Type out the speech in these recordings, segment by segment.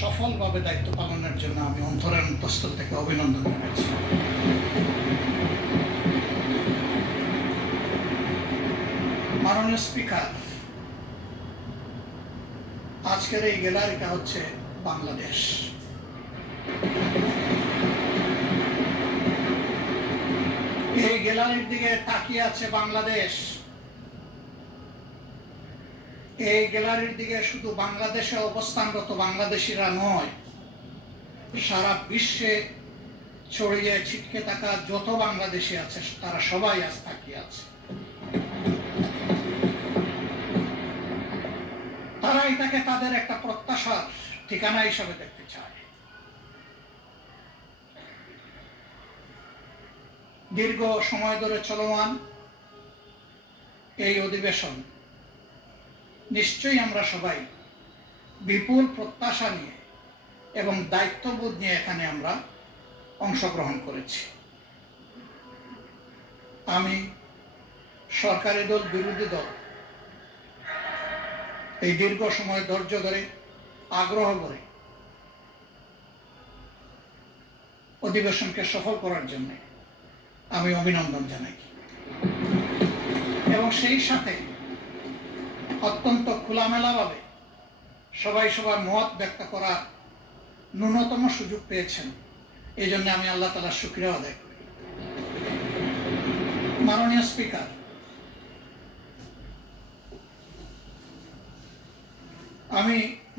সফলভাবে দায়িত্ব পালনের জন্য আমি অন্তরের অন্তঃস্থল থেকে অভিনন্দন জানাচ্ছি। মাননীয় স্পিকার, আজকের এই গ্যালারিটা হচ্ছে বাংলাদেশ। এই গ্যালারির দিকে তাকিয়ে আছে বাংলাদেশ। এই গ্যালারির দিকে শুধু বাংলাদেশে অবস্থানরত বাংলাদেশিরা নয়, সারা বিশ্বে ছড়িয়ে ছিটকে থাকা যত বাংলাদেশি আছে তারা সবাই আজ তাকিয়ে আছে। তারা এটাকে তাদের একটা প্রত্যাশার ঠিকানা হিসাবে দেখতে চায়। দীর্ঘ সময় ধরে চলমান এই অধিবেশন নিশ্চয়ই আমরা সবাই বিপুল প্রত্যাশা নিয়ে এবং দায়িত্ববোধ নিয়ে এখানে আমরা অংশগ্রহণ করেছি। আমি সরকারি দল বিরোধী দল এই দীর্ঘ সময় ধৈর্য ধরে আগ্রহ করে অধিবেশনকে সফল করার জন্য আমি অভিনন্দন জানাই এবং সেই সাথে অত্যন্ত খোলামেলাভাবে সবাই সবার মত ব্যক্ত করার ন্যূনতম সুযোগ পেয়েছেন, এই জন্য আমি আল্লাহ তাআলার শুকরিয়া আদায় করি। মাননীয় স্পিকার, আমি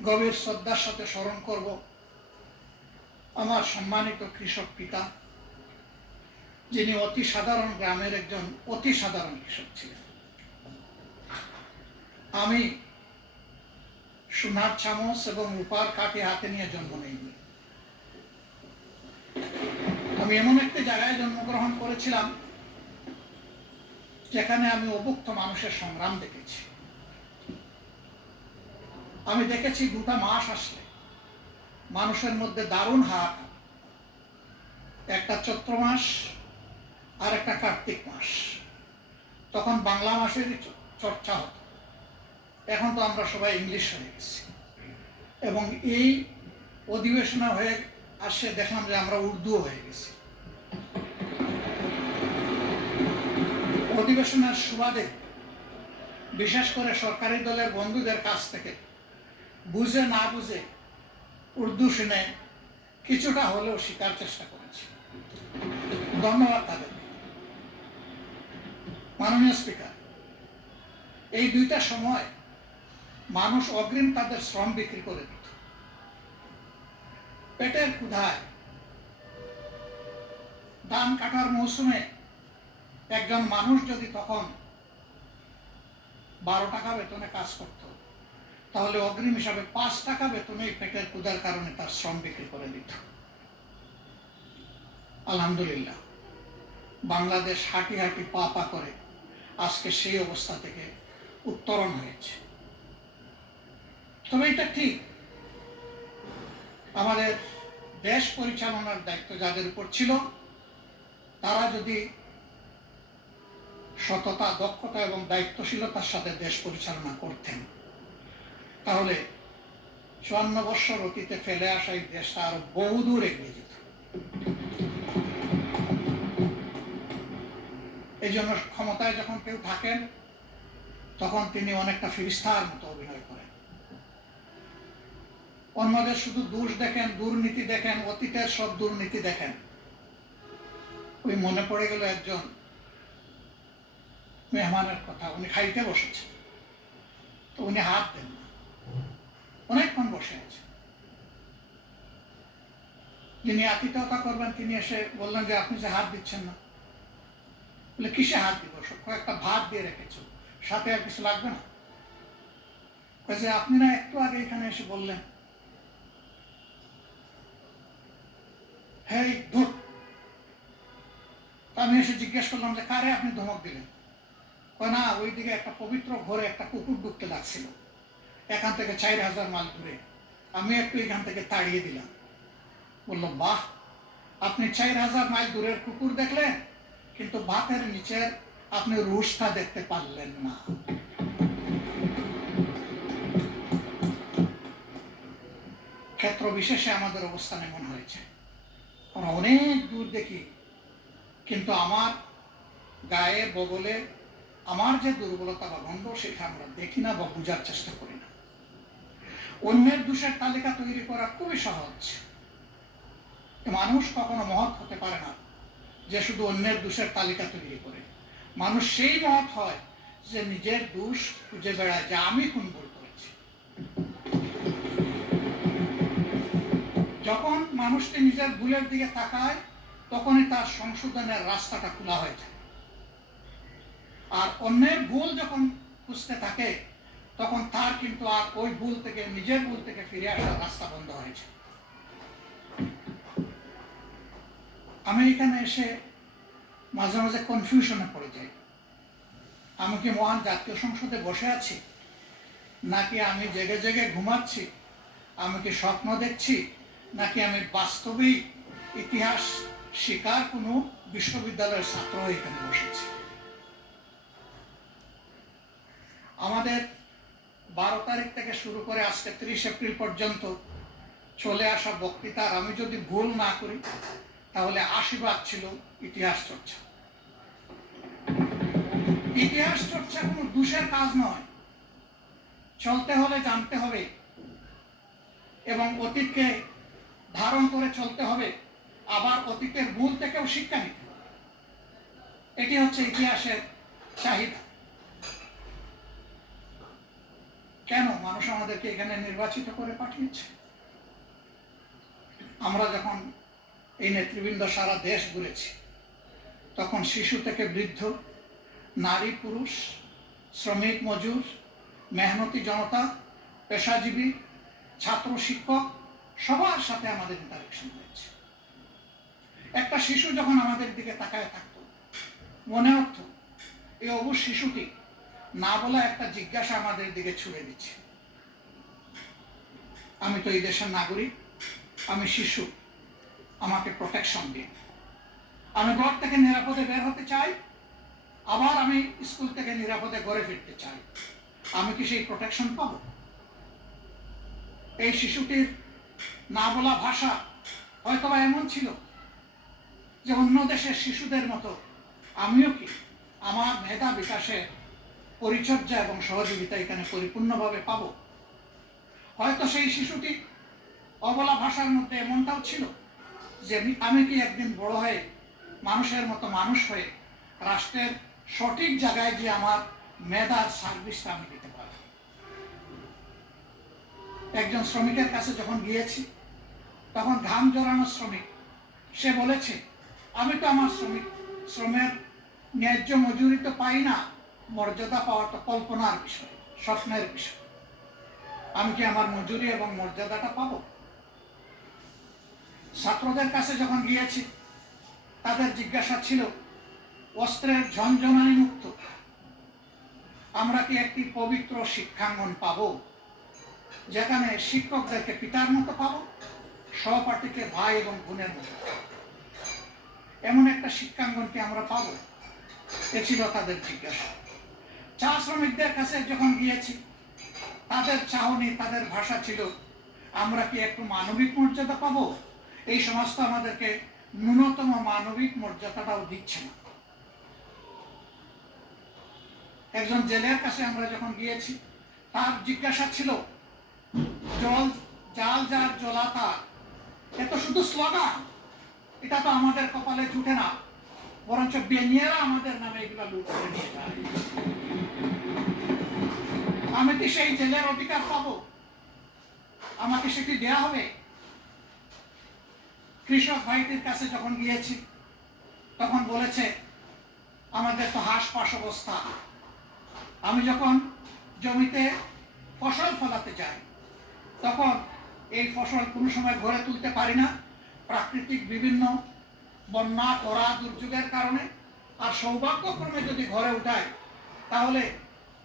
গভীর শ্রদ্ধার সাথে স্মরণ করব আমার সম্মানিত কৃষক পিতা, যিনি অতি সাধারণ গ্রামের একজন অতি সাধারণ কৃষক ছিলেন। আমি সোনার চামচ এবং রূপার কাঠি হাতে নিয়ে জন্ম নেইনি। আমি এমন একটি জায়গায় জন্মগ্রহণ করেছিলাম যেখানে আমি অভুক্ত মানুষের সংগ্রাম দেখেছি। আমি দেখেছি দুটা মাস আসলে মানুষের মধ্যে দারুণ হাট, একটা চৈত্র মাস আর একটা কার্তিক মাস। তখন বাংলা মাসের চর্চা হতো, এখন তো আমরা সবাই ইংলিশ হয়ে গেছি এবং এই অধিবেশনে হয়ে আসে দেখলাম যে আমরা উর্দু হয়ে গেছি। অধিবেশনের সুবাদে বিশেষ করে সরকারি দলের বন্ধুদের কাছ থেকে বুঝে না বুঝে উর্দু শুনে কিছুটা হলেও শেখার চেষ্টা করেছি। ধন্যবাদ তাদের। মাননীয় স্পিকার, এই দুইটা সময় মানুষ অগ্রিম তাদের শ্রম বিক্রি করে দিত। পেটের ক্ষুধায় ধান কাটার মৌসুমে একজন মানুষ যদি তখন 12 টাকা বেতনে কাজ করত, তাহলে অগ্রিম হিসাবে 5 টাকা বেতনে পেটের ক্ষুধার কারণে তার শ্রম বিক্রি করে দিত। আলহামদুলিল্লাহ, বাংলাদেশ হাঁটি হাঁটি পা পা করে আজকে সেই অবস্থা থেকে উত্তরণ হয়েছে। তবে এটা ঠিক, আমাদের দেশ পরিচালনার দায়িত্ব যাদের উপর ছিল তারা যদি সততা, দক্ষতা এবং দায়িত্বশীলতার সাথে দেশ পরিচালনা করতেন, তাহলে 54 বৎসর অতীতে ফেলে আসা এই দেশটা আরো বহুদূর এগিয়ে যেত। এই জন্য ক্ষমতায় যখন কেউ থাকেন তখন তিনি অনেকটা ফিরিস্তার মতো অভিনয় করেন। অন্যদের শুধু দোষ দেখেন, দুর্নীতি দেখেন, অতীতের সব দুর্নীতি দেখেন। ওই মনে পড়ে গেল একজন মেহমানের কথা। উনি খাইতে বসেছে, তো উনি হাত দেন না, অনেকক্ষণ বসে আছে। যিনি আতিথেয়তা করবেন তিনি এসে বললেন যে আপনি যে হাত দিচ্ছেন না। বলে কিসে হাত দিব, কয়েকটা ভাত দিয়ে রেখেছো, সাথে আর কিছু লাগবে না? যে আপনি না একটু আগে এখানে এসে বললেন। হ্যাঁ, ধুর। আমি এসে জিজ্ঞেস করলাম যে কারে আপনি ধমক দিলেন? না, ওইদিকে একটা পবিত্র ঘরে একটা কুকুর ঢুকতে লাগছিল, এখান থেকে 4000 মাইল দূরে, আমি একটু এখান থেকে তাড়িয়ে দিলাম। বললাম, বাহ, আপনি 4000 মাইল দূরের কুকুর দেখলেন, কিন্তু ভাতের নিচের আপনি রুশটা দেখতে পারলেন না। ক্ষেত্র বিশেষে আমাদের অবস্থান এমন হয়েছে। আমরা অনেক দূর দেখি, কিন্তু আমার গায়ে বগলে আমার যে দুর্বলতা বা গন্ধ, সেটা আমরা দেখি না বা বোঝার চেষ্টা করি না। অন্যের দোষের তালিকা তৈরি করা খুবই সহজ। মানুষ কখনো মহৎ হতে পারে না যে শুধু অন্যের দোষের তালিকা তৈরি করে। মানুষ সেই মহৎ হয় যে নিজের দোষ খুঁজে বেড়ায়, যে আমি কোন ভুল করেছি। যখন মানুষটি নিজের ভুলের দিকে তাকায়, তখনই তার সংশোধনের রাস্তাটা খোলা হয়ে যায়। আর অন্যের ভুল যখন খুঁজতে থাকে, তখন তার কিন্তু আর ওই ভুল থেকে, নিজের ভুল থেকে ফিরে আসার রাস্তা বন্ধ হয়েছে। আমি এখানে এসে মাঝে মাঝে কনফিউশনে পড়ে যাই। আমি কি মহান জাতীয় সংসদে বসে আছি, নাকি আমি জেগে জেগে ঘুমাচ্ছি? আমি কি স্বপ্ন দেখছি, নাকি আমি বাস্তবেই ইতিহাস শিকার কোনো বিশ্ববিদ্যালয়ের ছাত্র এখানে বসেছি? আমাদের 12 তারিখ থেকে শুরু করে আজকে 30 এপ্রিল পর্যন্ত চলে আসা বক্তৃতার আমি যদি ভুল না করি, তাহলে 80 ভাগ ছিল ইতিহাস চর্চা। ইতিহাস চর্চা কোনো দোষের কাজ নয়। চলতে হলে জানতে হবে এবং অতীতকে ধারণ করে চলতে হবে, আবার অতীতের ভুল থেকেও শিক্ষা নিতে হবে। এটি হচ্ছে ইতিহাসের চাহিদা। কেন মানুষ আমাদেরকে এখানে নির্বাচিত করে পাঠিয়েছে? আমরা যখন এই নেতৃবৃন্দ সারা দেশ ঘুরেছি, তখন শিশু থেকে বৃদ্ধ, নারী পুরুষ, শ্রমিক মজুর, মেহনতি জনতা, পেশাজীবী, ছাত্র শিক্ষক, সবার সাথে আমাদের ইন্টারেকশন হয়েছে। একটা শিশু যখন আমাদের দিকে তাকায় থাকতো, মনে হতো এই অবুঝ শিশুটি না বলা একটা জিজ্ঞাসা আমাদের দিকে ছুড়ে দিচ্ছে। আমি তো এই দেশের নাগরিক, আমি শিশু, আমাকে প্রোটেকশন দিন। আমি ঘর থেকে নিরাপদে বের হতে চাই, আবার আমি স্কুল থেকে নিরাপদে ঘরে ফিরতে চাই। আমি কি সেই প্রোটেকশন পাব? এই শিশুটির না বলা ভাষা হয়তোবা এমন ছিল যে অন্য দেশের শিশুদের মতো আমিও কি আমার মেধা বিকাশে পরিচর্যা এবং সহযোগিতা এখানে পরিপূর্ণভাবে পাব? হয়তো সেই শিশুটি অবলা ভাষার মধ্যে এমনটাও ছিল যে আমি কি একদিন বড় হয়ে মানুষের মতো মানুষ হয়ে রাষ্ট্রের সঠিক জায়গায় যে আমার মেধার সার্ভিসটা আমি দিতে পারব। একজন শ্রমিকের কাছে যখন গিয়েছি, তখন ঘাম জড়ানো শ্রমিক, সে বলেছে আমি তো আমার শ্রমের ন্যায্য মজুরি তো পাই না, মর্যাদা পাওয়া তো কল্পনার বিষয়, স্বপ্নের বিষয়। আমি কি আমার মজুরি এবং মর্যাদাটা পাব? ছাত্রদের কাছে যখন গিয়েছি, তাদের জিজ্ঞাসা ছিল অস্ত্রের ঝনঝনানি মুক্ত আমরা কি একটি পবিত্র শিক্ষাঙ্গন পাব, যেখানে শিক্ষকদেরকে পিতার মতো পাব, সহপাঠীকে ভাই এবং বোনের মতো? এমন একটা শিক্ষাঙ্গন কি আমরা পাব? এ ছিল তাদের জিজ্ঞাসা। চা শ্রমিকদের কাছে যখন গিয়েছি, তাদের চাহনি, তাদের ভাষা ছিল আমরা কি একটু মানবিক মর্যাদা পাবো? এই সমাজ তো আমাদেরকে ন্যূনতম মানবিক মর্যাদাটাও দিচ্ছে না। একজন জেলের কাছে আমরা যখন গিয়েছি, তার জিজ্ঞাসা ছিল জাল যার জলাতা, এত শুধু স্লোগান, এটা তো আমাদের কপালে জুটে না, বরঞ্চ বেনিয়ারা আমাদের নামে এগুলা লুট করে নিয়ে যায়। আমি কি সেই জেলের অধিকার পাবো? আমাকে সেটি দেয়া হবে? কৃষক ভাইটির কাছে যখন গিয়েছি, তখন বলেছে আমাদের তো হাঁস-পাশ অবস্থা। আমি যখন জমিতে ফসল ফলাতে যাই, তখন এই ফসল কোনো সময় ঘরে তুলতে পারি না, প্রাকৃতিক বিভিন্ন বন্যা, খরা, দুর্যোগের কারণে। আর সৌভাগ্যক্রমে যদি ঘরে উঠাই, তাহলে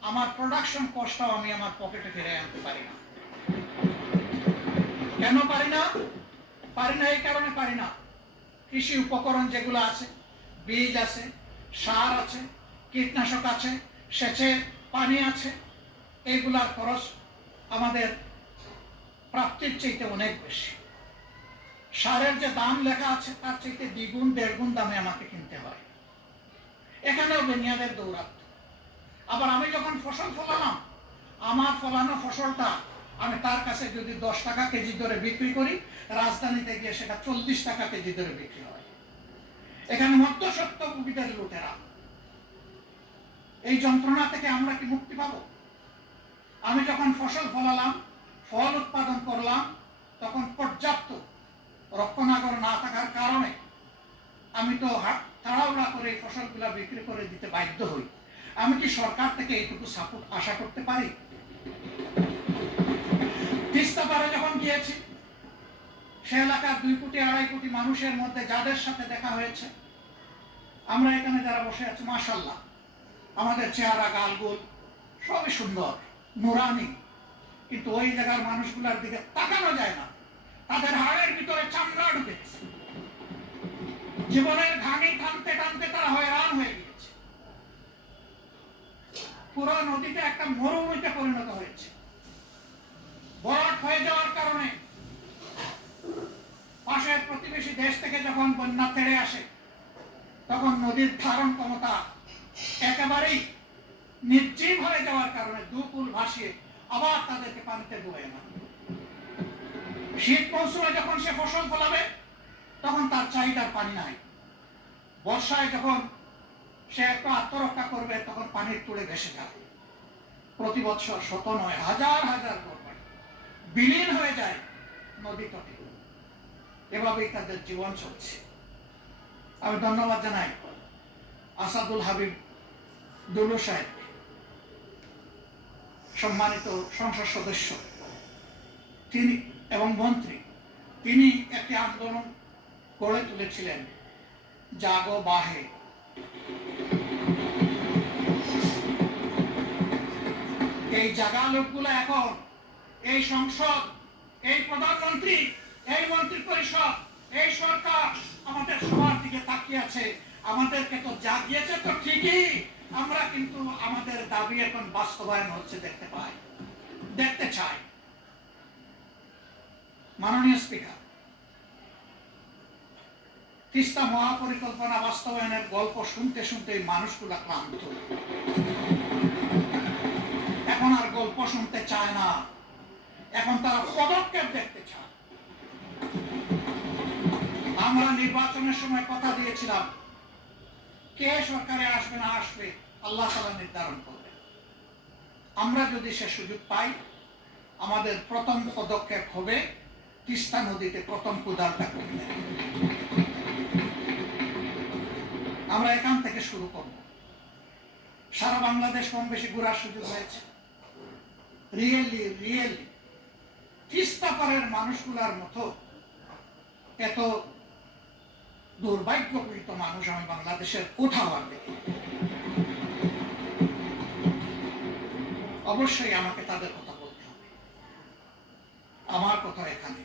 আমার প্রোডাকশন কস্টটাও আমি আমার পকেটে ফিরে আনতে পারি না। কেন পারি না? পারি না এই কারণে পারি না, কৃষি উপকরণ যেগুলো আছে, বীজ আছে, সার আছে, কীটনাশক আছে, সেচে পানি আছে, এইগুলার খরচ আমাদের প্রাপ্তির চাইতে অনেক বেশি। সারের যে দাম লেখা আছে তার চাইতে দ্বিগুণ দেড়গুণ দামে আমাকে কিনতে হয়। এখানেও বেনিয়াদের দৌরাত্ম। আবার আমি যখন ফসল ফলালাম, আমার ফলানো ফসলটা আমি তার কাছে যদি 10 টাকা কেজি দরে বিক্রি করি, রাজধানীতে গিয়ে সেটা 40 টাকা কেজি দরে বিক্রি হয়। এখানে মধ্যস্বত্বভোগীদের লুটেরা। এই যন্ত্রণা থেকে আমরা কি মুক্তি পাবো? আমি যখন ফসল ফলালাম, ফল উৎপাদন করলাম, তখন পর্যাপ্ত রক্ষণাগার না থাকার কারণে আমি তো তাড়াহুড়া করে ফসলগুলা বিক্রি করে দিতে বাধ্য হই। আমি কি সরকার থেকে এইটুকু সাপোর্ট আশা করতে পারি? তিস্তা পারে যখন গিয়েছি, সে এলাকার 2 কোটি 2.5 কোটি মানুষের মধ্যে যাদের সাথে দেখা হয়েছে, আমরা এখানে যারা বসে আছি, মাশাআল্লাহ আমাদের চেহারা গালগোল সবই সুন্দর, নুরানি, কিন্তু ওই জায়গার মানুষগুলোর দিকে তাকানো যায় না। তাদের হাড়ের ভিতরে চামড়া ঢুকেছে। জীবনের ঘানি টানতে টানতে তারা হয়রান হয়ে গিয়েছে। পুরো নদীটা একটা মরুভূমিতে পরিণত হয়েছে। ভরাট হয়ে যাওয়ার কারণে পাশের প্রতিবেশী দেশ থেকে যখন বন্যা তেড়ে আসে, তখন নদীর ধারণ ক্ষমতা একেবারেই নির্জীব হয়ে যাওয়ার কারণে দুকুল ভাসিয়ে আবার তাদেরকে পানিতে ডুবে না। শীত মৌসুমে যখন সে ফসল ফলাবে, তখন তার চাহিদার পানি নাই। বর্ষায় যখন সে একটু আত্মরক্ষা করবে, তখন পানির তুড়ে ভেসে যায়। প্রতি বছর শত নয় হাজার হাজার কোরবানি বিলীন হয়ে যায় নদী তটে। এভাবেই তাদের জীবন চলছে। আমি ধন্যবাদ জানাই আসাদুল হাবিব দুলু সাহেব, সম্মানিত সংসদ সদস্য তিনি এবং মন্ত্রী। তিনি একটি আন্দোলন গড়ে তুলেছিলেন, জাগো বাহে। এই জাগা লোকগুলো এখন এই সংসদ, এই প্রধানমন্ত্রী, এই মন্ত্রী পরিষদ, এই সরকার আমাদের সবার দিকে তাকিয়ে আছে। আমাদেরকে তো জাগিয়েছে তো ঠিকই, আমরা কিন্তু আমাদের দাবি এখন বাস্তবায়ন হচ্ছে দেখতে চাই। মাননীয় স্পিকার, তিস্তা মহাপরিকল্পনা বাস্তবায়নের গল্প শুনতে শুনতে মানুষগুলা ক্লান্ত। এখন আর গল্প শুনতে চায় না, এখন তারা পদক্ষেপ দেখতে চায়। আমরা নির্বাচনের সময় কথা দিয়েছিলাম, কে সরকারে আসবে না আসবে আল্লাহ তাআলা নির্ধারণ করবে। আমরা যদি সে সুযোগ পাই, আমাদের প্রথম পদক্ষেপ হবে তিস্তা নদীতে প্রথম কুদালটা করতে। আমরা এখান থেকে শুরু করব। সারা বাংলাদেশ কম বেশি ঘোরার সুযোগ হয়েছে। রিয়েলি তিস্তা পারের মানুষগুলার মতো এত দুর্ভাগ্যপীড়িত মানুষ আমি বাংলাদেশের কোথাও আর দেখি। অবশ্যই আমাকে তাদের কথা বলতে হবে। আমার কথা এখানে,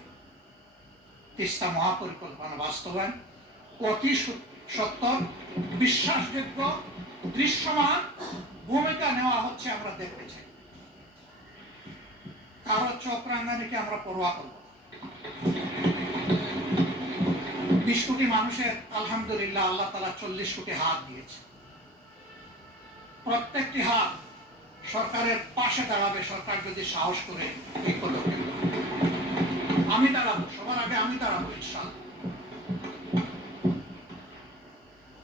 তিস্তা মহাপরিকল্পনা বাস্তবায়ন অতি সত্তর, বিশ্বাসযোগ্য, দৃশ্যমান ভূমিকা নেওয়া হচ্ছে, আমরা দেখতে চাই। কারো চোখ রাঙানিকে আমরা পরোয়া করব। 20 কোটি মানুষের আলহামদুলিল্লাহ আল্লাহ তাআলা 40 কোটি হাত দিয়েছে। প্রত্যেকটি হাত সরকারের পাশে দাঁড়াবে, সরকার যদি সাহস করে এই পদক্ষেপ। আমি দাঁড়াবো, সবার আগে আমি দাঁড়াবো ইনশাআল্লাহ।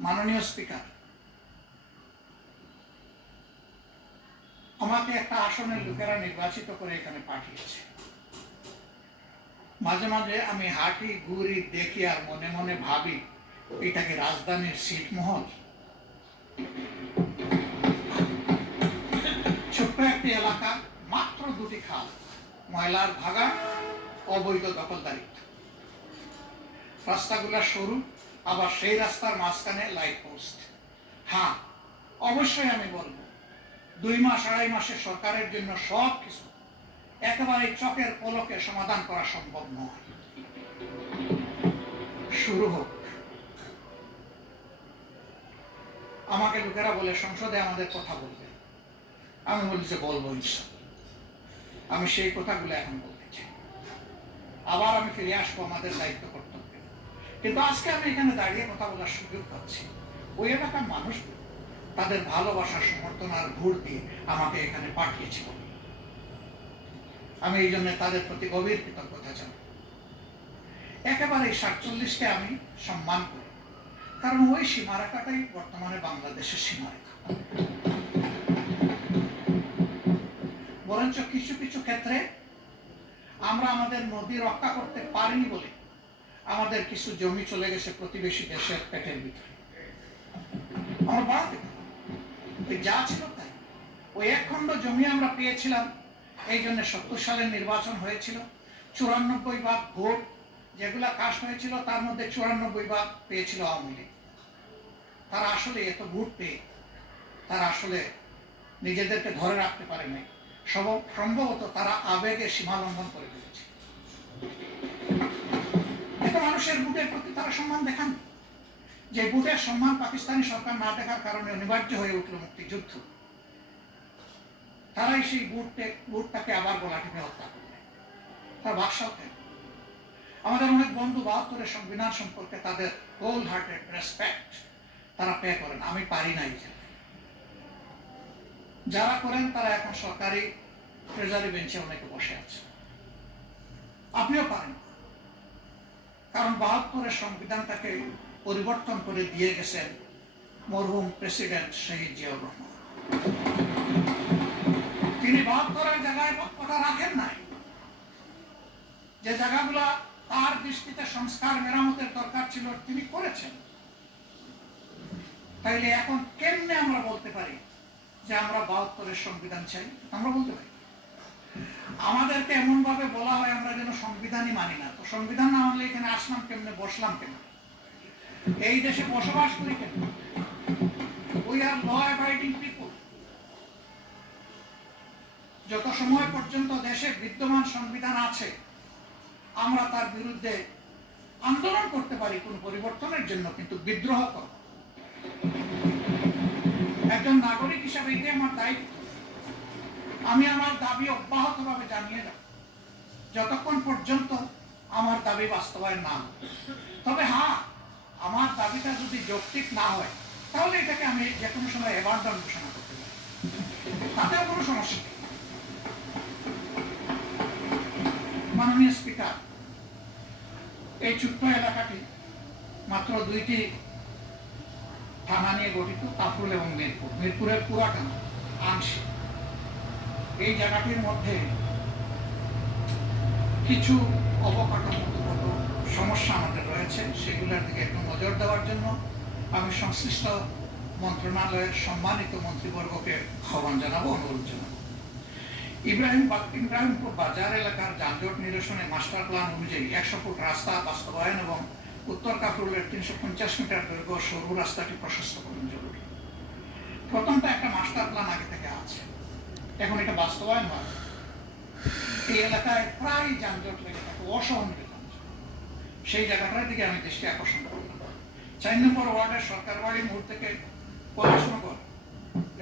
মাননীয় স্পিকার, আমাকে একটা আসনের লোকেরা নির্বাচিত করে এখানে পাঠিয়েছে। মাঝে মাঝে আমি হাঁটি ঘুরি দেখি আর মনে মনে ভাবি, এটাকে রাজধানীর ছিটমহল? ছোট্ট একটি এলাকা, মাত্র 2টি খাল, ময়লার ভাগা, অবৈধ দখলদারিত্ব। রাস্তাগুলা সরু, আবার সেই রাস্তার মাঝখানে লাইট পোস্ট। হ্যাঁ, অবশ্যই আমি বলবো 2 মাস 2.5 মাসে সরকারের জন্য সব কিছু একেবারে চোখের পলকে সমাধান করা সম্ভব নয়। শুরু হোক। আমাকে লোকেরা বলে সংসদে আমাদের কথা বলবে, আমি বলি যে বলবো ইনশাআল্লাহ। আমি সেই কথাগুলো এখন বলতে চাই। আবার আমি ফিরে আসবো আমাদের দায়িত্ব কর্তব্যে। কিন্তু আজকে আমি এখানে দাঁড়িয়ে কথা বলার সুযোগ পাচ্ছি ওই এলাকার মানুষ তাদের ভালোবাসা, সমর্থন আর ভোট দিয়ে আমাকে এখানে পাঠিয়েছিল। আমি এই জন্য তাদের প্রতি গভীর কৃতজ্ঞতা জানাই। একেবারে 47কে আমি সম্মান করি, কারণ ওই সীমারেখাটাই বর্তমানে বাংলাদেশের সীমারেখা। বরঞ্চ কিছু কিছু ক্ষেত্রে আমরা আমাদের নদী রক্ষা করতে পারিনি বলে আমাদের কিছু জমি চলে গেছে প্রতিবেশী দেশের পেটের ভিতরে। আমরা বাড়াতে পারি, যা ছিল তাই। ওই 1 খণ্ড জমি আমরা পেয়েছিলাম, এই জন্য 70 সালের নির্বাচন হয়েছিল। 94 ভাগ ভোট যেগুলা কাস্ট হয়েছিল তার মধ্যে 94 ভাগ পেয়েছিল আওয়ামী লীগ। তারা আসলে এত ভোট পেয়ে তারা আসলে নিজেদেরকে ধরে রাখতে পারে নাই। সম্ভবত তারা আবেগে সীমা লঙ্ঘন করে ফেলেছে। এত মানুষের ভোটের প্রতি তারা সম্মান দেখান, যে ভোটের সম্মান পাকিস্তানি সরকার না দেখার কারণে অনিবার্য হয়ে উঠল মুক্তিযুদ্ধ। তারাই সেই ভোটটাকে আবার গলা টিপে হত্যা করবে। তারা বাকশাল কেন? আমাদের অনেক বন্ধু 72-এর সংবিধান সম্পর্কে তাদের হোল হার্টেড রেসপেক্ট তারা পে করেন, আমি পারি নাই। যারা করেন তারা এখন সরকারি ট্রেজারি বেঞ্চে অনেকে বসে আছে। আপনিও পারেন, কারণ 72-এর সংবিধানটাকে পরিবর্তন করে দিয়ে গেছেন মরহুম প্রেসিডেন্ট শহীদ জিয়াউর রহমান। তিনি 72-এর জায়গায় কথা রাখেন নাই। যে জায়গাগুলা তার দৃষ্টিতে সংস্কার মেরামতের দরকার ছিল তিনি করেছেন। তাইলে এখন কেমনে আমরা বলতে পারি যে আমরা 72-এর সংবিধান চাই? আমরা বলতে পারি। আমাদেরকে এমন ভাবে বলা হয় আমরা যেন সংবিধানই মানি না। তো সংবিধান না মানলে এখানে আসলাম কেমনে, বসলাম কেন, এই দেশে বসবাস করি কেন? We are law abiding people. যত সময় পর্যন্ত দেশে বিদ্যমান সংবিধান আছে আমরা তার বিরুদ্ধে আন্দোলন করতে পারি কোন পরিবর্তনের জন্য, কিন্তু বিদ্রোহ করব। একজন নাগরিক হিসাবে এটি আমার দায়িত্ব। আমি আমার দাবি অব্যাহতভাবে জানিয়ে যাব যতক্ষণ পর্যন্ত আমার দাবি বাস্তবায়ন না হয়। তবে হ্যাঁ, আমার দাবিটা যদি যৌক্তিক না হয় তাহলে এটাকে আমি যে কোনো সময় অ্যাবান্ডন ঘোষণা করতে পারি, তাতেও কোনো সমস্যা নেই। মাননীয় স্পিকার, এই ছোট্ট এলাকাটি মাত্র 2টি থানা নিয়ে গঠিত, কাফরুল এবং মিরপুর। মিরপুরের পুরাটা আংশিক। এই জায়গাটির মধ্যে কিছু অবকাঠামোগত সমস্যা আমাদের রয়েছে, সেগুলোর দিকে একটু নজর দেওয়ার জন্য আমি সংশ্লিষ্ট মন্ত্রণালয়ের সম্মানিত মন্ত্রীবর্গকে আহ্বান জানাবো, অনুরোধ জানাবো। ইব্রাহিমপুর বাজার এলাকার যানজট নিরসনে মাস্টার প্ল্যান অনুযায়ী 100 ফুট রাস্তা বাস্তবায়ন এবং উত্তর কাফরুলের 350 মিটার দৈর্ঘ্য সরু রাস্তাটি প্রশস্তকরণ জরুরি। প্রথমটা একটা মাস্টার প্ল্যান আগে থেকে আছে, এখন এটা বাস্তবায়ন হয়। এই এলাকায় প্রায় যানজট লেগে থাকে, অসহনীয় যানজট। সেই জায়গাটার দিকে আমি দৃষ্টি আকর্ষণ করলাম। 4 নম্বর ওয়ার্ডের সরকার বাড়ি মোড় থেকে কৈলাসনগর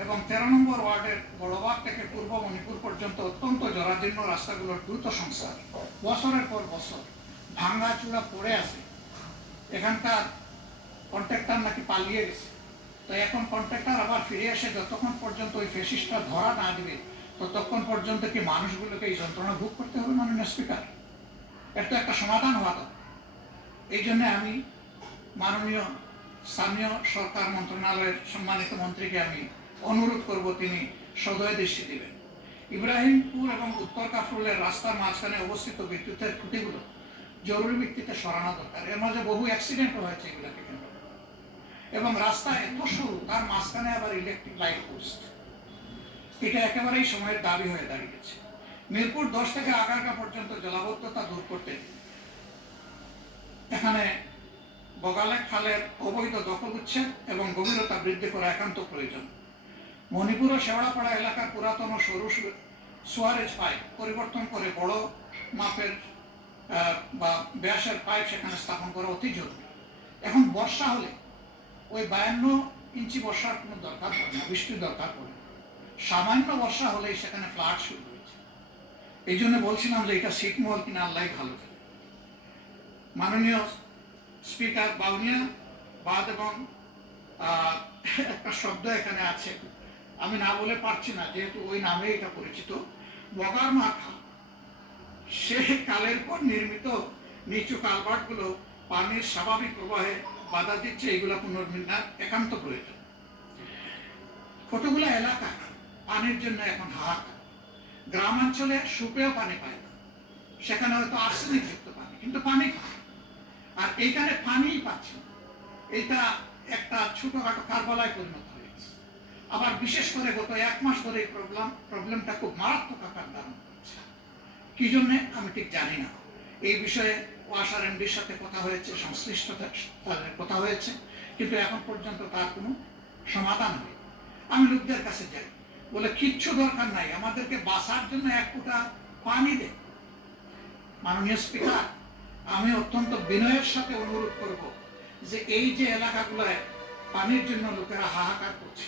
এবং 13 নম্বর ওয়ার্ডের বড়বাগ থেকে পূর্ব মণিপুর পর্যন্ত অত্যন্ত জরাজীর্ণ রাস্তাগুলোর দ্রুত সংস্কার। বছরের পর বছর ভাঙ্গা চূড়া পড়ে আছে। এখানকার কন্ট্রাক্টর নাকি পালিয়ে গেছে, তো এখন কন্ট্রাক্টর আবার ফিরে এসে যতক্ষণ পর্যন্ত ওই ফেসিস্টটা ধরা না দিবে ততক্ষণ পর্যন্ত কি মানুষগুলোকে এই যন্ত্রণা ভোগ করতে হবে? মাননীয় স্পিকার, এর তো একটা সমাধান হওয়া দরকার। এই জন্য আমি মাননীয় স্থানীয় সরকার মন্ত্রণালয়ের সম্মানিত মন্ত্রীকে আমি অনুরোধ করব তিনি সদয় দৃষ্টি দিবেন। ইব্রাহিমপুর এবং উত্তর কাফরুলের রাস্তার মাঝখানে অবস্থিত বিদ্যুতের খুঁটিগুলো জরুরি ভিত্তিতে সরানো দরকার। এর মাঝে বহু অ্যাক্সিডেন্টও হয়েছে এগুলোকে কেন্দ্র করে। এবং রাস্তা এত সরু, তার মাঝখানে আবার ইলেকট্রিক লাইট পোস্ট, এটা একেবারেই সময়ের দাবি হয়ে দাঁড়িয়েছে। মিরপুর 10 থেকে আগারগা পর্যন্ত জলাবদ্ধতা দূর করতে এখানে বগালে খালের অবৈধ দখল উচ্ছেদ এবং গভীরতা বৃদ্ধি করা একান্ত প্রয়োজন। মণিপুর ও শেওড়াপাড়া এলাকার পুরাতন ও সরু সুয়ারেজ পাইপ পরিবর্তন করে বড় মাপের বা ব্যাসের পাইপ সেখানে স্থাপন করা অতি জরুরি। এখন বর্ষা হলে ওই 52 ইঞ্চি বর্ষার কোনো দরকার পড়ে না, বৃষ্টির দরকার পড়ে না। সামান্য বর্ষা হলেই সেখানে ফ্লাড শুরু হয়েছে। এই জন্য বলছিলাম যে এটা ছিটমহল কিনা আল্লাহ ভালো। মাননীয় স্পিকার বাউনিয়া বাদ এবং একটা শব্দ এখানে আছে, আমি না বলে পারছি না যেহেতু ওই নামে এটা পরিচিত, বগার মাখা। সে কালের পর নির্মিত নিচু কালভার্টগুলো পানির স্বাভাবিক প্রবাহে বাধা দিচ্ছে, এগুলো পুনর্নির্মাণ একান্ত প্রয়োজন। কতগুলো এলাকা পানির জন্য এখন হাহাকার। গ্রামাঞ্চলে সুপেয় পানি পায় না, সেখানে হয়তো আর্সেনিক যুক্ত পানি, কিন্তু পানি পায়। আর এইখানে পানিই পাচ্ছে না, এটা একটা ছোটখাটো কারবালায় পরিণত হয়েছে। আবার বিশেষ করে গত 1 মাস ধরে এই প্রবলেমটা খুব মারাত্মক আকার ধারণ করছে। কি জন্যে আমি ঠিক জানি না। এই বিষয়ে ওয়াসার এমডির সাথে কথা হয়েছে, সংশ্লিষ্টতার কথা হয়েছে, কিন্তু এখন পর্যন্ত তার কোনো সমাধান হয়নি। আমি লোকদের কাছে যাই, বলে কিচ্ছু দরকার নাই, আমাদেরকে বাঁচার জন্য 1 ফুটা পানি দেন। মাননীয় স্পিকার, আমি অত্যন্ত বিনয়ের সাথে অনুরোধ করব যে এই যে এলাকাগুলোয় পানির জন্য লোকেরা হাহাকার করছে,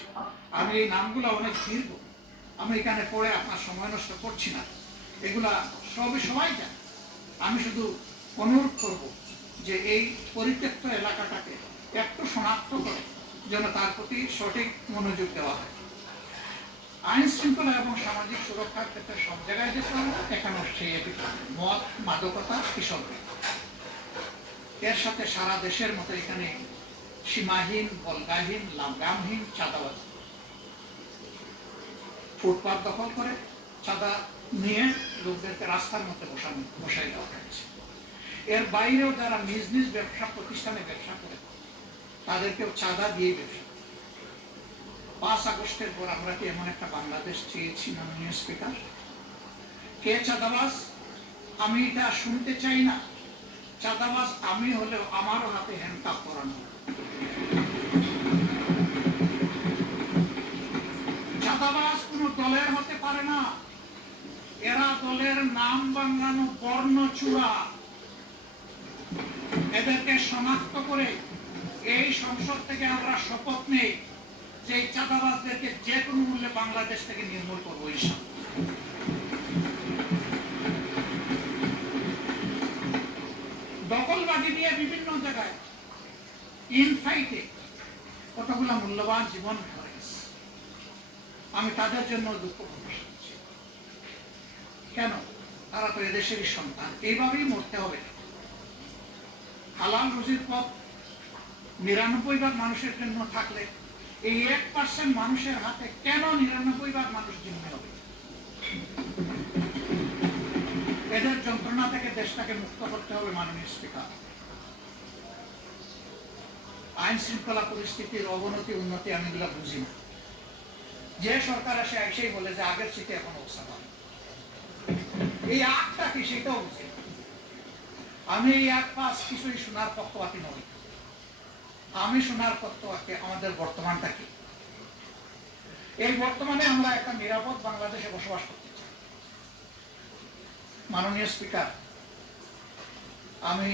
আমি এই নামগুলো অনেক দীর্ঘ, আমি এখানে পড়ে আপনার সময় নষ্ট করছি না, এগুলা সবাই জানে। আমি শুধু অনুরোধ করব যে এই পরিত্যক্ত এলাকাটাকে একটু শনাক্ত করে যেন তার প্রতি সঠিক মনোযোগ দেওয়া হয়। আইন শৃঙ্খলা এবং সামাজিক সুরক্ষার ক্ষেত্রে সব জায়গায় যেতে হবে, এখানেও সেই একই মদ, মাদকতা, কিশোরী, এর সাথে সারা দেশের মতো এখানে সীমাহীন, বলগাহীন, লাগামহীন চাঁদাবাজ। ফুটপাত দখল করে চাঁদা নিয়ে লোকদেরকে রাস্তার মধ্যে বসাই দেওয়া হয়েছে। এর বাইরেও যারা নিজ নিজ ব্যবসা প্রতিষ্ঠানে ব্যবসা করে তাদেরকেও চাঁদা দিয়ে ব্যবসা। 5 আগস্টের পর আমরা কি এমন একটা বাংলাদেশ চেয়েছি মাননীয় স্পিকার? কে চাঁদাবাজ? আমি এটা শুনতে চাই না। চাঁদাবাজ আমি হলেও আমারও হাতে হ্যান্ডকাপ করানো। চাঁদাবাজ কোনো দলের হতে পারে না, এরা দলের নাম বাংলানো বর্ণচূড়া। এদেরকে শনাক্ত করে এই সংসদ থেকে আমরা শপথ নেই যে এই চাঁদাবাজদেরকে যে কোনো মূল্যে বাংলাদেশ থেকে নির্মূল করবো। দখলবাজি নিয়ে বিভিন্ন জায়গায় ইনফাইটে কতগুলো মূল্যবান জীবন হারিয়েছে, আমি তাদের জন্য দুঃখ প্রকাশ করছি। কেন? তারা তো এদেশেরই সন্তান, এইভাবেই মরতে হবে। হালাল রুজির পথ 99 মানুষের জন্য থাকলে এই 1% মানুষের হাতে কেন 99 মানুষ জিম্মি হবে? এদের যন্ত্রণা থেকে দেশটাকে মুক্ত করতে হবে মাননীয় স্পিকার। আইন শৃঙ্খলা পরিস্থিতির অবনতি উন্নতি আমি এগুলো বুঝি না। যে সরকার আসে এসেই বলে যে আগের থেকে এখন অবস্থা ভালো, এই আগটা কি সেটাও বুঝি। আমি এই আগ পাশ কিছুই শোনার পক্ষপাতী নই, আমি শোনার পক্ষপাতী আমাদের বর্তমানটা কি। এই বর্তমানে আমরা একটা নিরাপদ বাংলাদেশে বসবাস করতে চাই। মাননীয় স্পিকার, আমি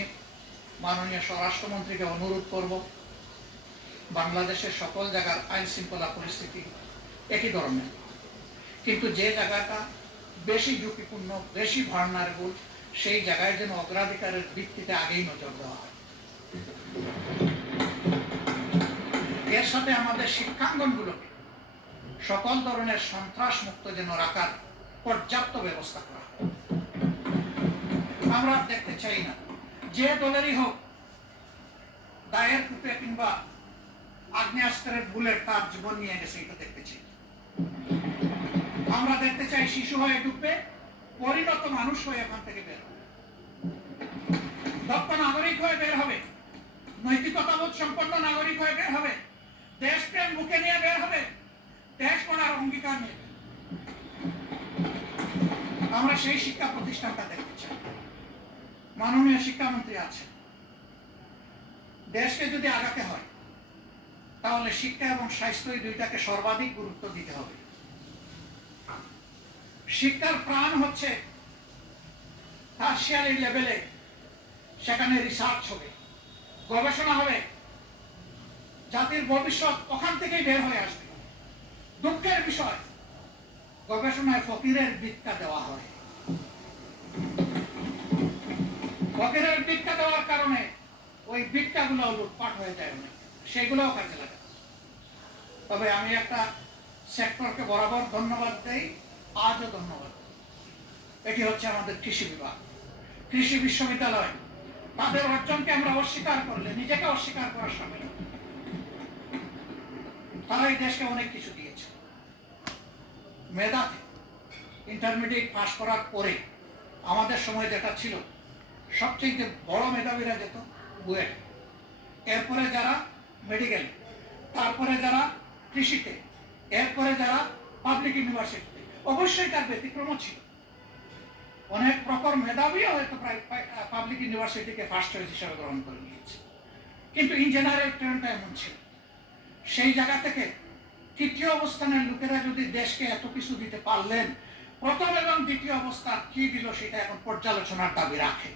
মাননীয় স্বরাষ্ট্রমন্ত্রীকে অনুরোধ করব, বাংলাদেশের সকল জায়গার আইন শৃঙ্খলা পরিস্থিতি একই ধরনের, কিন্তু যে জায়গাটা বেশি ঝুঁকিপূর্ণ, বেশি ভার্নারেবল, সেই জায়গায় যেন অগ্রাধিকারের ভিত্তিতে আগেই নজর দেওয়া হয়। এর সাথে আমাদের শিক্ষাঙ্গনগুলোকে সকল ধরনের সন্ত্রাস মুক্ত যেন রাখার পর্যাপ্ত ব্যবস্থা করা হয়। আমরা দেখতে চাই না যে দলেরই হোক দায়ের কূপে কিংবা আগ্নেয়াস্ত্রের বুলেট তার জীবন নিয়ে গেছে, এটা দেখতে চাই। আমরা দেখতে চাই শিশু হয়ে ডুববে, পরিণত মানুষ হয়ে এখান থেকে বের হবে, দক্ষ নাগরিক হয়ে বের হবে, নৈতিকতাবোধ সম্পন্ন নাগরিক হয়ে বের হবে, দেশপ্রেম মুখে নিয়ে বের হবে, দেশ গড়ার অঙ্গীকার নিয়ে। আমরা সেই শিক্ষা প্রতিষ্ঠানটা দেখতে চাই। মাননীয় শিক্ষামন্ত্রী আছে, দেশকে যদি আগাতে হয় তাহলে শিক্ষা এবং স্বাস্থ্য এই দুইটাকে সর্বাধিক গুরুত্ব দিতে হবে। শিক্ষার প্রাণ হচ্ছে টারশিয়ারি লেভেলে, সেখানে রিসার্চ হবে, গবেষণা হবে, জাতির ভবিষ্যৎ ওখান থেকেই বের হয়ে আসবে। দুঃখের বিষয়, গবেষণায় ফকিরের ভিক্ষা দেওয়া হয়। ফকিরের ভিক্ষা দেওয়ার কারণে ওই বিটটাগুলো লুটপাট হয়ে যায় অনেক, সেগুলোও কাজে লাগে। তবে আমি একটা সেক্টরকে বরাবর ধন্যবাদ দেই, আজও ধন্যবাদ। এটি হচ্ছে আমাদের কৃষি বিভাগ, কৃষি বিশ্ববিদ্যালয়। তাদের অর্জনকে আমরা অস্বীকার করলে নিজেকে অস্বীকার করার সামিল। তারা এই দেশকে অনেক কিছু দিয়েছে। মেধাতে ইন্টারমিডিয়েট পাশ করার পরে আমাদের সময় যেটা ছিল, সবচেয়ে বড় মেধাবীরা যেত বুয়েট, এরপরে যারা মেডিকেল, তারপরে যারা কৃষিতে, এরপরে যারা পাবলিক ইউনিভার্সিটিতে। অবশ্যই তার ব্যতিক্রমও ছিল, অনেক প্রখর মেধাবীও হয়তো প্রায় পাবলিক ইউনিভার্সিটিকে ফার্স্ট চয়েস হিসেবে গ্রহণ করে নিয়েছে। কিন্তু ইন জেনারেল ট্রেন্ডটা এমন ছিল। সেই জায়গা থেকে তৃতীয় অবস্থানের লোকেরা যদি দেশকে এত কিছু দিতে পারলেন, প্রথম এবং দ্বিতীয় অবস্থা কি দিল সেটা এখন পর্যালোচনার দাবি রাখে।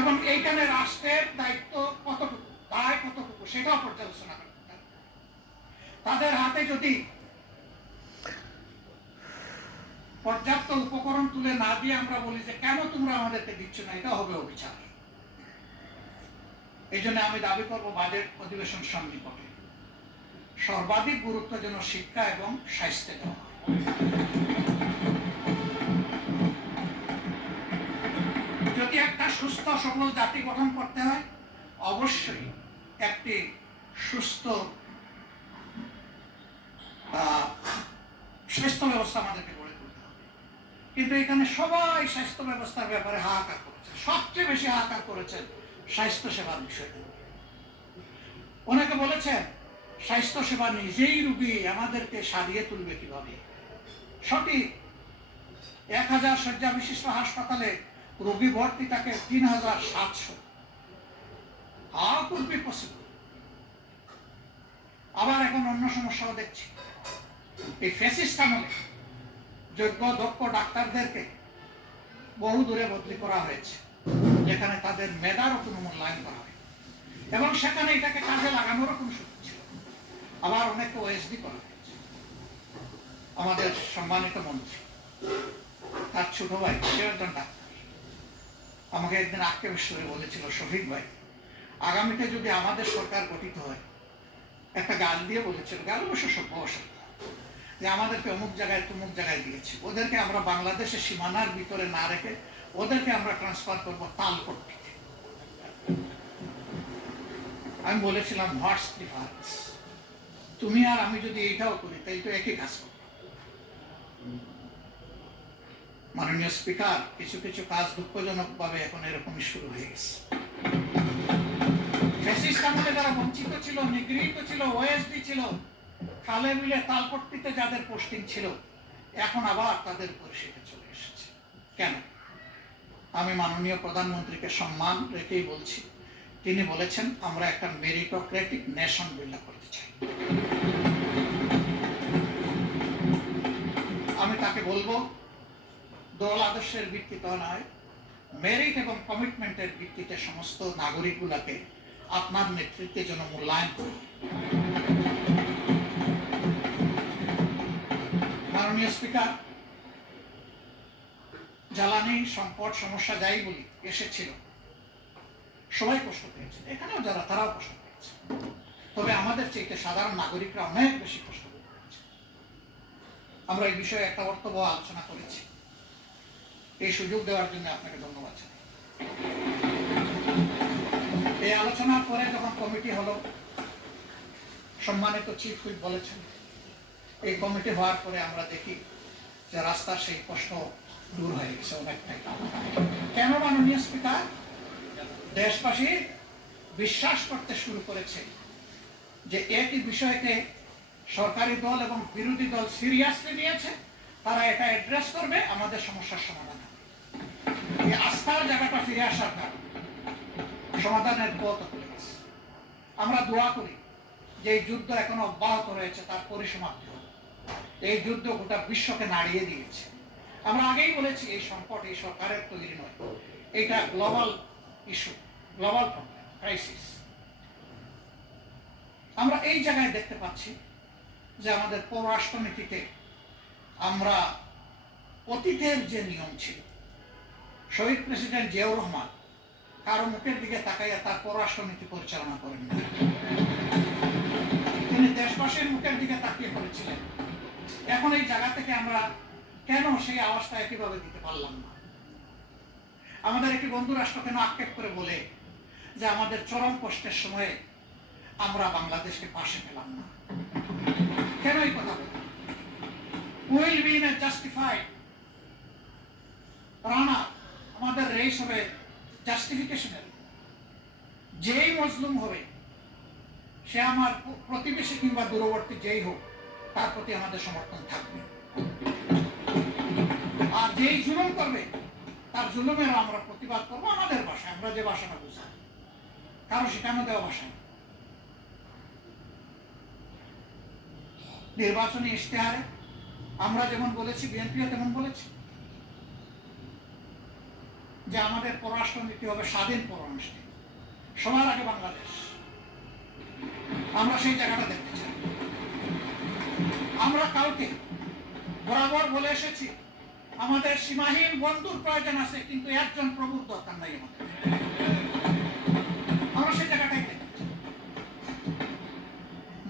এবং এইখানে রাষ্ট্রের দায়িত্ব কতটুকু, দায় কতটুকু, সেটাও পর্যালোচনা করতে হবে। তাদের হাতে যদি পর্যাপ্ত উপকরণ তুলে না দিয়ে আমরা বলি যে কেন তোমরা আমাদেরকে দিচ্ছ না, এটা হবে অবিচার। এই জন্য আমি দাবি করবো বাজেট অধিবেশন সন্নিকটে সর্বাধিক গুরুত্ব যেন শিক্ষা এবং স্বাস্থ্যে দেওয়া। যদি একটা সুস্থ সবল জাতি গঠন করতে হয়, অবশ্যই একটি সুস্থ স্বাস্থ্য ব্যবস্থা আমাদেরকে গড়ে তুলতে হবে। কিন্তু এখানে সবাই স্বাস্থ্য ব্যবস্থার ব্যাপারে হাহাকার করেছে, সবচেয়ে বেশি হাহাকার করেছেন স্বাস্থ্য সেবার বিষয়টা। অনেকে বলেছেন স্বাস্থ্য সেবা নিজেই রোগী, আমাদেরকে সারিয়ে তুলবে কিভাবে। সঠিক, 1000 শয্যা বিশিষ্ট হাসপাতালে রোগী ভর্তি থাকে 3700। How could be possible? আবার এখন অন্য সমস্যাও দেখছি। এই ফ্যাসিস্ট আমলে যোগ্য দক্ষ ডাক্তারদেরকে বহু দূরে বদলি করা হয়েছে, যেখানে তাদের মেধারও কোনো মূল্যায়ন করা হয় এবং সেখানে এটাকে কাজে লাগানোরও কোনো সুযোগ ছিল। আবার অনেকে ওএসডি করা হয়েছে। আমাদের সম্মানিত মন্ত্রী, তার ছোট ভাই, সে একজন ডাক্তার, আমাকে একদিন আক্ষেপেশ্বরে বলেছিল, শফিক ভাই, আগামীতে যদি আমাদের সরকার গঠিত হয়, একটা গাল দিয়ে বলেছিল, গাল অবশ্য সভ্য অসভ্য, যে আমাদেরকে অমুক জায়গায় তমুক জায়গায় দিয়েছে, ওদেরকে আমরা বাংলাদেশের সীমানার ভিতরে না রেখে ওদেরকে আমরা ট্রান্সফার করবো তালপট্টিতে। আমি বলেছিলাম, হোয়াটস ডিফারেন্স? তুমি আর আমি যদি এইটাও করি তাই তো একই কাজ করবো। মাননীয় স্পিকার, কিছু কিছু কাজ দুঃখজনক ভাবে এখন এরকমই শুরু হয়ে গেছে। ফ্যাসিস্ট আমলে যারা বঞ্চিত ছিল, নিগৃহীত ছিল, ওএসডি ছিল, খালে বিলে তালপট্টিতে যাদের পোস্টিং ছিল, এখন আবার তাদের পরিষেবা চলে এসেছে। কেন? আমি মাননীয় প্রধানমন্ত্রীকে সম্মান রেখেই বলছি, তিনি বলেছেন আমরা একটা মেরিটোক্রেটিক নেশন বিল্ড করতে চাই। আমি তাকে বলবো, দল আদর্শের ভিত্তিতে নয়, মেরিট এবং কমিটমেন্টের ভিত্তিতে সমস্ত নাগরিকগুলোকে আপনার নেতৃত্বে যেন মূল্যায়ন করুন। মাননীয় স্পিকার, জ্বালানি সংকট সমস্যা যাই বলি এসেছিল, সবাই কষ্ট পেয়েছে, এখানেও যারা তারাও কষ্ট পেয়েছে। তবে আমাদের চাইতে সাধারণ নাগরিকরা অনেক বেশি কষ্ট পেয়েছে। আমরা এই বিষয়ে একটা বক্তব্য আলোচনা করেছি। এই সুযোগ দেওয়ার জন্য আপনাকে ধন্যবাদ জানাই। এই আলোচনার পরে যখন কমিটি হলো, সম্মানিত চিফ হুইপ বলেছেন, এই কমিটি হওয়ার পরে আমরা দেখি যে রাস্তার সেই প্রশ্ন দূর হয়ে গেছে অনেকটাই। কেন? মাননীয় স্পিকার, দেশবাসী বিশ্বাস করতে শুরু করেছে যে একই বিষয়কে সরকারি দল এবং বিরোধী দল সিরিয়াসলি নিয়েছে, তারা এটা অ্যাড্রেস করবে, আমাদের সমস্যার সমাধান হবে। এই আস্থার জায়গাটা ফিরে আসার কারণ সমাধানের পথ খুলে গেছে। আমরা দোয়া করি যে এই যুদ্ধ এখনো অব্যাহত রয়েছে, তার পরিসমাপ্তি হবে। এই যুদ্ধ গোটা বিশ্বকে নাড়িয়ে দিয়েছে। আমরা আগেই বলেছি, এই সংকট এই সরকারের তৈরি নয়, এটা global issue, global problem, crisis. আমরা এই জায়গায় দেখতে পাচ্ছি যে আমাদের পররাষ্ট্রনীতিতে আমরা অতীতের যে নিয়ম ছিল, শহীদ প্রেসিডেন্ট জিয়াউর রহমান কারো মুখের দিকে তাকাইয়া তার পররাষ্ট্রনীতি পরিচালনা করেন না। তিনি দেশবাসীর মুখের দিকে তাকিয়ে করেছিলেন। এখন এই জায়গা থেকে আমরা কেন সেই আওয়াজটা একইভাবে দিতে পারলাম না? আমাদের একটি বন্ধু রাষ্ট্র কেন আক্ষেপ করে বলে যে আমাদের চরম কষ্টের সময়ে আমরা বাংলাদেশকে পাশে পেলাম না? কেন এই কথা বলি? Will be in a justified Rana, আমাদের রেস হবে জাস্টিফিকেশনের। যেই মজলুম হবে সে আমার প্রতিবেশী কিংবা দূরবর্তী যেই হোক, তার প্রতি আমাদের সমর্থন থাকবে। আর যেই জুলুম করবে তার জুলুমেরও আমরা প্রতিবাদ করবো আমাদের ভাষায়, আমরা যে ভাষাটা বুঝি, কারো শেখানো দেওয়া ভাষায়। নির্বাচনী ইশতেহারে আমরা যেমন বলেছি, বিএনপিও তেমন বলেছি যে আমাদের পররাষ্ট্রনীতি হবে স্বাধীন পররাষ্ট্র, সবার আগে বাংলাদেশ। আমরা সেই জায়গাটা দেখতে চাই। আমরা কাউকে বরাবর বলে এসেছি আমাদের সীমাহীন বন্ধুর প্রয়োজন আছে, কিন্তু একজন প্রভুর দরকার নাই আমাদের। আমরা সেই জায়গাটাই দেখতে চাই।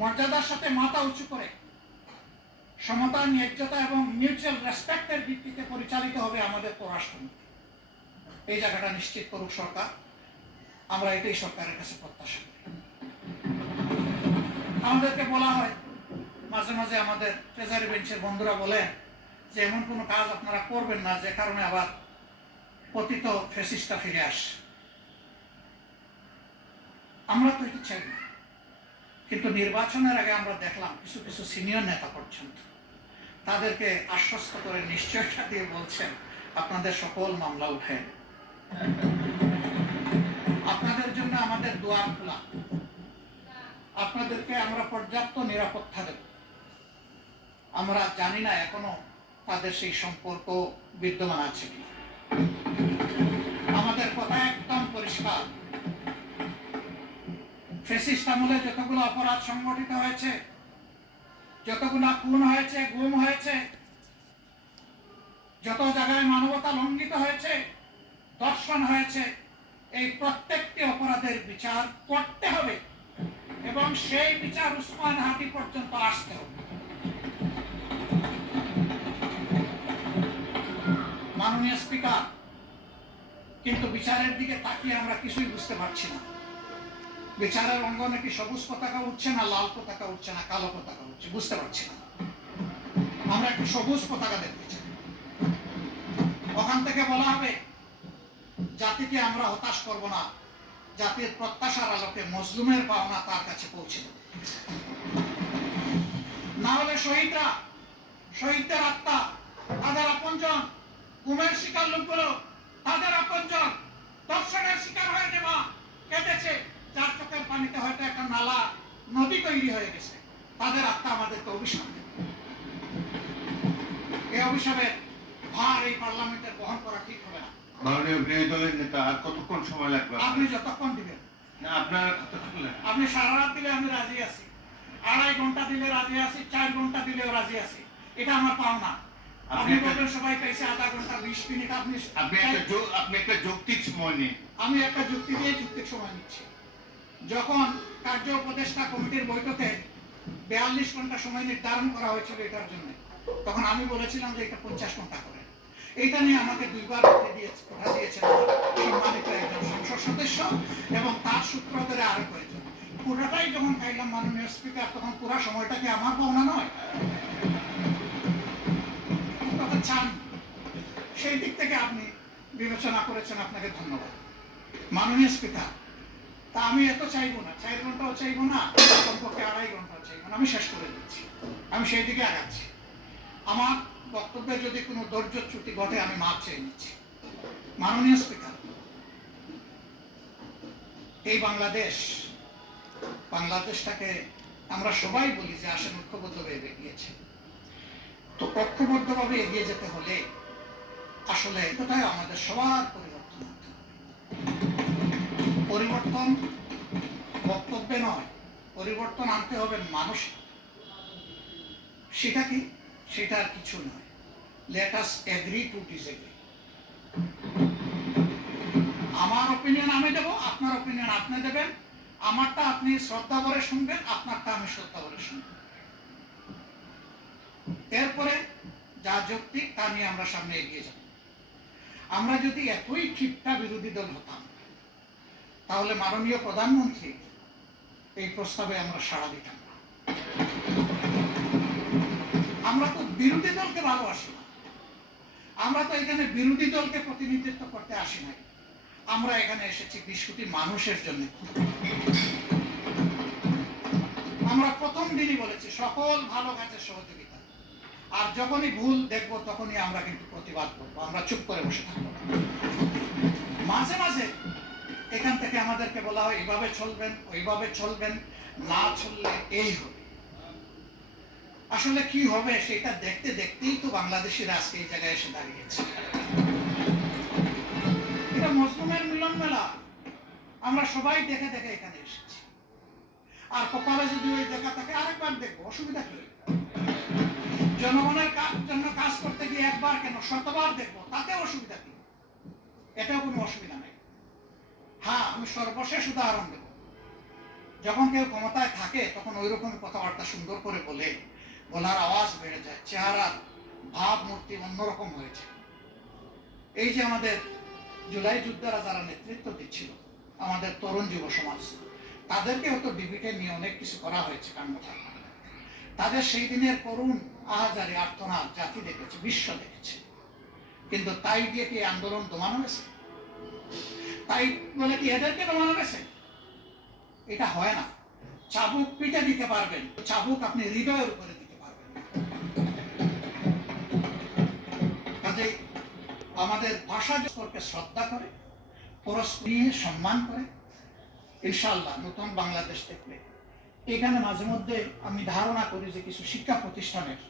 মর্যাদার সাথে মাথা উঁচু করে সমতা, ন্যায্যতা এবং মিউচুয়াল রেসপেক্টের ভিত্তিতে পরিচালিত হবে আমাদের পররাষ্ট্রনীতি। এই জায়গাটা নিশ্চিত করুক সরকার। আমরা এটাই সরকারের কাছে প্রত্যাশা করি। আমাদেরকে বলা হয় মাঝে মাঝে, আমাদের ট্রেজারি বেঞ্চের বন্ধুরা বলেন যে এমন কোনো কাজ আপনারা করবেন না যে কারণে আবার পতিত ফ্যাসিস্টটা ফিরে আসে। আমরা তো এটি চাই না, কিন্তু নির্বাচনের আগে আমরা দেখলাম কিছু কিছু সিনিয়র নেতা পর্যন্ত তাদেরকে আশ্বস্ত করে নিশ্চয়তা দিয়ে বলছেন আপনাদের সকল মামলা উঠে, আপনাদের জন্য আমাদের দুয়ার খোলা, আপনাদেরকে আমরা পর্যাপ্ত নিরাপত্তা দেব। আমরা জানি না এখনো তাদের সেই সম্পর্ক বিদ্যমান আছে কিনা। আমাদের কথা একদম পরিষ্কার, ফ্যাসিস্ট আমলে যতগুলো অপরাধ সংগঠিত হয়েছে, যতগুলো খুন হয়েছে, গুম হয়েছে, যত জায়গায় মানবতা লঙ্ঘিত হয়েছে, ধর্ষণ হয়েছে, এই প্রত্যেকটি অপরাধের বিচার করতে হবে এবং সেই বিচার উসমান হাদি পর্যন্ত আসতে হবে। মাননীয় স্পিকার, কিন্তু বিচারের দিকে তাকিয়ে আমরা কিছুই বুঝতে পারছি না। বিচারের অঙ্গনে কি সবুজ পতাকা উঠছে না লাল পতাকা উঠছে না কালো পতাকা উঠছে, বুঝতে পারছি না। আমরা একটু সবুজ পতাকা দেখতে চাই। ওখান থেকে বলা হবে জাতিকে আমরা হতাশ করব না, জাতির প্রত্যাশার আলোকে মজলুমের পাওনা তার কাছে পৌঁছে দেব। না হলে শহীদরা, শহীদদের আত্মা, তাদের আপনজন, গুমের শিকার লোকগুলো তাদের আপনজন, দর্শনের শিকার হয়ে যে মা কেঁদেছে, যার চোখের পানিতে হয়তো একটা নালা নদী তৈরি হয়ে গেছে, তাদের আত্মা আমাদেরকে অভিশাপ দেবে। এই অভিশাপের ভার এই পার্লামেন্টের বহন করা ঠিক হবে না। মাননীয় বিরোধী দলের নেতা, আর কতক্ষণ সময় লাগবে? আপনি যতক্ষণ দিবেন। না, আপনারা কতক্ষণ? আপনি সারা রাত দিলে আমি রাজি আছি, 2.5 ঘন্টা দিলে রাজি আছি, 4 ঘন্টা দিলেও রাজি আছি। এটা আমার পাওনা। আপনি বলবেন সবাই পেয়েছে আধা ঘন্টা 20 মিনিট, আপনি একটা যৌক্তিক সময় নিন। আমি একটা যুক্তি দিয়ে যৌক্তিক সময় নিচ্ছি। যখন কার্য উপদেষ্টা কমিটির বৈঠকে 42 ঘন্টা সময় নির্ধারণ করা হয়েছিল এটার জন্য, তখন আমি বলেছিলাম যে এটা 50 ঘন্টা করে। এইটা নিয়ে আমাকে 2বার কথা দিয়েছেন সম্মানিত একজন সংসদ সদস্য এবং তার সূত্র ধরে আরো কয়েকজন। পুরাটাই যখন খাইলাম মাননীয় স্পিকার, তখন পুরা সময়টাকে আমার পাওনা নয়, কথা চান। সেই দিক থেকে আপনি বিবেচনা করেছেন, আপনাকে ধন্যবাদ মাননীয় স্পিকার। তা আমি এত চাইবো না, 4 ঘন্টাও চাইবো না, কমপক্ষে 2.5 ঘন্টাও চাইবো না। আমি শেষ করে দিচ্ছি, আমি সেই দিকে আগাচ্ছি। আমার বক্তব্যে যদি কোনো ধৈর্যচ্যুতি ঘটে আমি মাপ চেয়ে নিচ্ছি। মাননীয় স্পিকার, এই বাংলাদেশটাকে আমরা সবাই বলি যে আসলে ঐক্যবদ্ধভাবে এগিয়েছে। তো ঐক্যবদ্ধভাবে এগিয়ে যেতে হলে আসলে কোথায় আমাদের সবার পরিবর্তন হতে হবে। পরিবর্তন বক্তব্যে নয়, পরিবর্তন আনতে হবে মানুষ। সেটা কি? সেটা আর কিছু নয়, let us agree to disagree. আমার ওপিনিয়ন আমি দেব, আপনার ওপিনিয়ন আপনি দেবেন, আমারটা আপনি শ্রদ্ধা করে শুনবেন, আপনারটা আমি শ্রদ্ধা করে শুনবো। এরপরে যা যৌক্তিক তা নিয়ে আমরা সামনে এগিয়ে যাব। আমরা যদি এতই ঠিকটা বিরোধী দল হতাম, তাহলে মাননীয় প্রধানমন্ত্রী এই প্রস্তাবে আমরা সাড়া দিতাম না। আমরা তো বিরোধী দলকে ভালোবাসি না, আমরা তো এখানে বিরোধী দলকে প্রতিনিধিত্ব করতে আসি নাই। আমরা এখানে এসেছি 20 কোটি মানুষের জন্য। আমরা প্রথম দিনই বলেছি সকল ভালো কাজের সহযোগিতা, আর যখনই ভুল দেখব তখনই আমরা কিন্তু প্রতিবাদ করবো, আমরা চুপ করে বসে থাকবো। মাঝে মাঝে এখান থেকে আমাদেরকে বলা হয় এইভাবে চলবেন, ওইভাবে চলবেন, না চললে এই হবে। আসলে কি হবে সেটা দেখতে দেখতেই তো বাংলাদেশের আজকে এই জায়গায় এসে দাঁড়িয়েছে। এটা মজলুমের মিলন মেলা, আমরা সবাই দেখে দেখে এখানে এসেছি। আর কপালে যদি ওই দেখা থাকে আরেকবার দেখবো, অসুবিধা কি? জনগণের জন্য কাজ করতে গিয়ে একবার কেন শতবার দেখবো, তাতে অসুবিধা কি? এটাও কোনো অসুবিধা নেই। হ্যাঁ, আমি সর্বশেষ উদাহরণ দেব। যখন কেউ ক্ষমতায় থাকে তখন ওই রকম কথাবার্তা সুন্দর করে বলে, বলার আওয়াজ বেড়ে যায়, চেহারার ভাবমূর্তি অন্যরকম হয়েছে। এই যে আমাদের জুলাই যোদ্ধারা যারা নেতৃত্ব দিচ্ছিল, আমাদের তরুণ যুব সমাজ, তাদেরকে হয়তো ডিবিটে নিয়ে অনেক কিছু করা হয়েছে কাণ্ডকার। তাদের সেই দিনের করুণ আহাজারি আর্তনাদ জাতি দেখেছে, বিশ্ব দেখেছে। কিন্তু তাই দিয়ে কি আন্দোলন দমানো গেছে? তাই বলে কি এদেরকে দমানো গেছে? এটা হয় না। চাবুক পিঠে দিতে পারবেন, চাবুক আপনি হৃদয়ের উপরে দিতে পারবেন। কাজে আমাদের ভাষা সম্পর্কে শ্রদ্ধা করে, পরস্পর সম্মান করে, ইনশাআল্লাহ নতুন বাংলাদেশ দেখলে এখানে মাঝে মধ্যে আমি ধারণা করি যে কিছু শিক্ষা প্রতিষ্ঠানের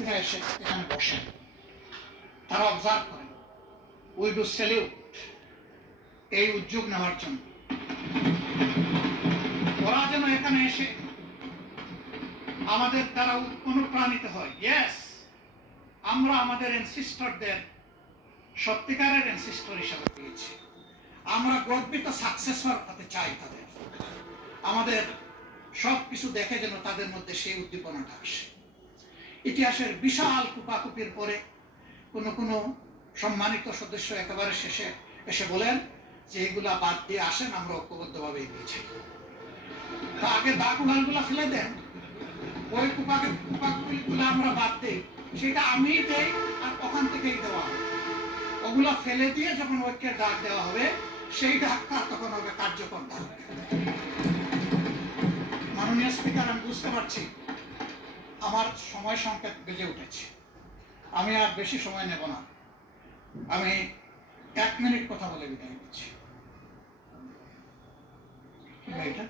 এরা এসে এখানে বসেন, তারা অবজার্ভ করেন। উই ডু স্যালিউট এই উদ্যোগ নেওয়ার জন্য। ওরা যেন এখানে এসে আমাদের দ্বারা অনুপ্রাণিত হয়। ইয়েস, আমরা আমাদের এনসিস্টরদের সত্যিকারের এনসিস্টর হিসাবে পেয়েছি। আমরা গর্বিত সাকসেসর হতে চাই তাদের। আমাদের সব কিছু দেখে যেন তাদের মধ্যে সেই উদ্দীপনাটা আসে। ইতিহাসের বিশাল কুপাকুপির পরে কোনো কোনো সম্মানিত সদস্য একেবারে শেষে এসে বলেন যে এগুলা বাদ দিয়ে আসেন, আমরা ঐক্যবদ্ধভাবে এগিয়ে যাই। তা আগে দাগ উড়ালগুলা ফেলে দেন, ওই কুপাকুপিগুলো আমরা বাদ দিই, সেটা আমি দেই আর ওখান থেকেই দেওয়া হবে। ওগুলা ফেলে দিয়ে যখন ঐক্যের ডাক দেওয়া হবে, সেই ডাকটা তখন হবে কার্যকর ডাক। মাননীয় স্পিকার, আমি বুঝতে পারছি আমার সময় সংকেত বেজে উঠেছে, আমি আর বেশি সময় নেব না। আমি 1 মিনিট কথা বলে বিদায় দিচ্ছি। এটা